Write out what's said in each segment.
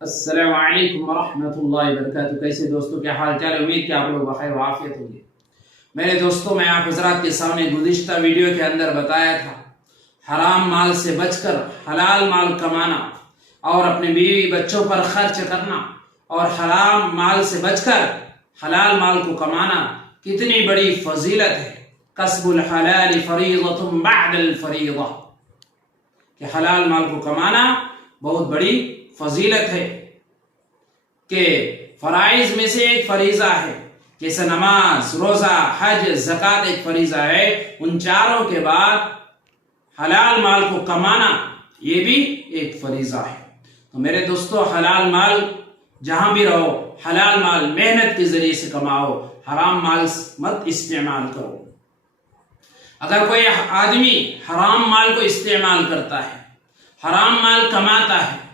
السلام علیکم ورحمۃ اللہ وبرکاتہ۔ کیسے دوستوں، کیا حال چال ہے؟ امید کہ آپ لوگ بخیر و عافیت ہوں گے۔ میرے دوستوں، میں آپ حضرات کے سامنے گزشتہ ویڈیو کے اندر بتایا تھا حرام مال سے بچ کر حلال مال کمانا اور اپنے بیوی بچوں پر خرچ کرنا اور حرام مال سے بچ کر حلال مال کو کمانا کتنی بڑی فضیلت ہے۔ کسب الحلال فریضۃ بعد الفریضہ، کہ حلال مال کو کمانا بہت بڑی فضیلت ہے، کہ فرائض میں سے ایک فریضہ ہے۔ جیسے نماز، روزہ، حج، زکوٰۃ ایک فریضہ ہے، ان چاروں کے بعد حلال مال کو کمانا یہ بھی ایک فریضہ ہے۔ تو میرے دوستو، حلال مال جہاں بھی رہو، حلال مال محنت کے ذریعے سے کماؤ، حرام مال مت استعمال کرو۔ اگر کوئی آدمی حرام مال کو استعمال کرتا ہے، حرام مال کماتا ہے،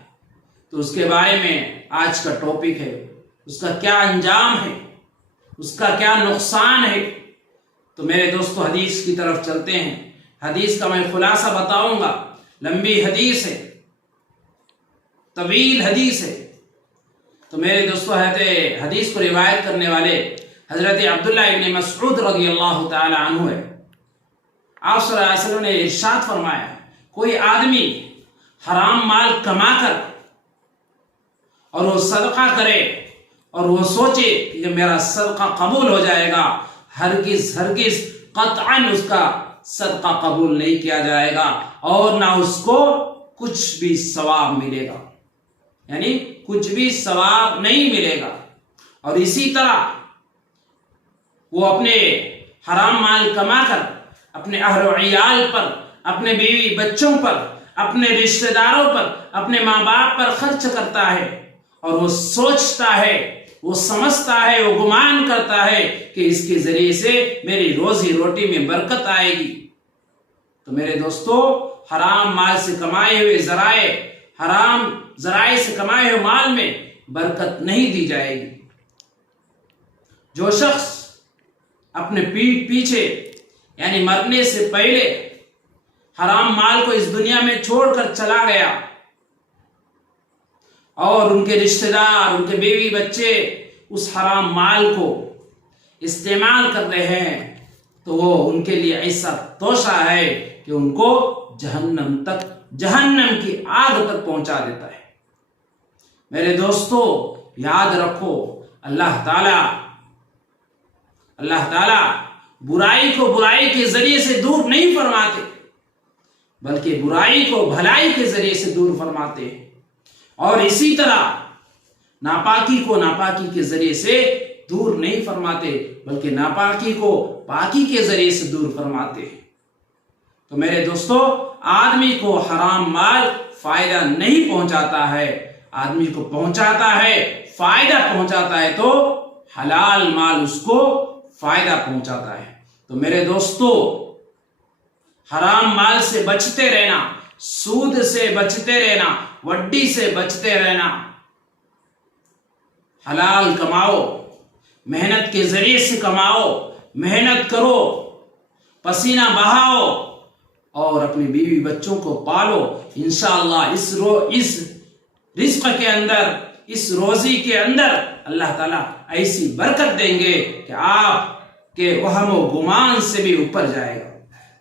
تو اس کے بارے میں آج کا ٹاپک ہے، اس کا کیا انجام ہے، اس کا کیا نقصان ہے۔ تو میرے دوستو، حدیث کی طرف چلتے ہیں۔ حدیث کا میں خلاصہ بتاؤں گا، لمبی حدیث ہے، طویل حدیث ہے۔ تو میرے دوستو، حدیث کو روایت کرنے والے حضرت عبداللہ ابن مسعود رضی اللہ تعالی عنہ ہے۔ آپ صلی اللہ علیہ وسلم نے ارشاد فرمایا، کوئی آدمی حرام مال کما کر اور وہ صدقہ کرے اور وہ سوچے کہ میرا صدقہ قبول ہو جائے گا، ہرگز قطعاً اس کا صدقہ قبول نہیں کیا جائے گا اور نہ اس کو کچھ بھی ثواب ملے گا، یعنی کچھ بھی ثواب نہیں ملے گا۔ اور اسی طرح وہ اپنے حرام مال کما کر اپنے اہل و عیال پر، اپنے بیوی بچوں پر، اپنے رشتہ داروں پر، اپنے ماں باپ پر خرچ کرتا ہے، اور وہ سوچتا ہے، وہ سمجھتا ہے، وہ گمان کرتا ہے کہ اس کے ذریعے سے میری روزی روٹی میں برکت آئے گی۔ تو میرے دوستو، حرام مال سے کمائے ہوئے حرام ذرائع سے کمائے ہوئے مال میں برکت نہیں دی جائے گی۔ جو شخص اپنے پیٹھ پیچھے، یعنی مرنے سے پہلے، حرام مال کو اس دنیا میں چھوڑ کر چلا گیا اور ان کے رشتہ دار، ان کے بیوی بچے اس حرام مال کو استعمال کر رہے ہیں، تو وہ ان کے لیے ایسا توشہ ہے کہ ان کو جہنم کی آگ تک پہنچا دیتا ہے۔ میرے دوستو، یاد رکھو، اللہ تعالی برائی کو برائی کے ذریعے سے دور نہیں فرماتے، بلکہ برائی کو بھلائی کے ذریعے سے دور فرماتے ہیں، اور اسی طرح ناپاکی کو ناپاکی کے ذریعے سے دور نہیں فرماتے، بلکہ ناپاکی کو پاکی کے ذریعے سے دور فرماتے ہیں۔ تو میرے دوستو، آدمی کو حرام مال فائدہ نہیں پہنچاتا ہے، آدمی کو پہنچاتا ہے، فائدہ پہنچاتا ہے تو حلال مال اس کو فائدہ پہنچاتا ہے۔ تو میرے دوستو، حرام مال سے بچتے رہنا، سود سے بچتے رہنا، وڈی سے بچتے رہنا، حلال کماؤ، محنت کے ذریعے سے کماؤ، محنت کرو، پسینہ بہاؤ اور اپنی بیوی بچوں کو پالو۔ انشاءاللہ اس رزق کے اندر، اس روزی کے اندر اللہ تعالیٰ ایسی برکت دیں گے کہ آپ کے وہم و گمان سے بھی اوپر جائے گا۔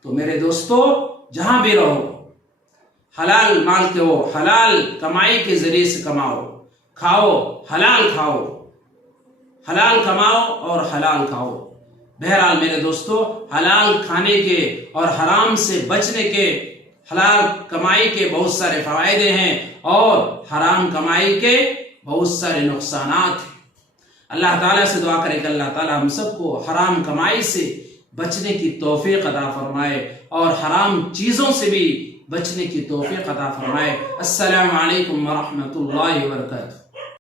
تو میرے دوستو، جہاں بھی رہو، حلال مال کو حلال کمائی کے ذریعے سے کماؤ، کھاؤ، حلال کھاؤ، حلال کماؤ اور حلال کھاؤ۔ بہرحال میرے دوستو، حلال کھانے کے اور حرام سے بچنے کے، حلال کمائی کے بہت سارے فوائد ہیں اور حرام کمائی کے بہت سارے نقصانات ہیں۔ اللہ تعالیٰ سے دعا کرے کہ اللہ تعالیٰ ہم سب کو حرام کمائی سے بچنے کی توفیق عطا فرمائے اور حرام چیزوں سے بھی بچنے کی توفیق عطا فرمائے۔ السلام علیکم ورحمۃ اللہ وبرکاتہ۔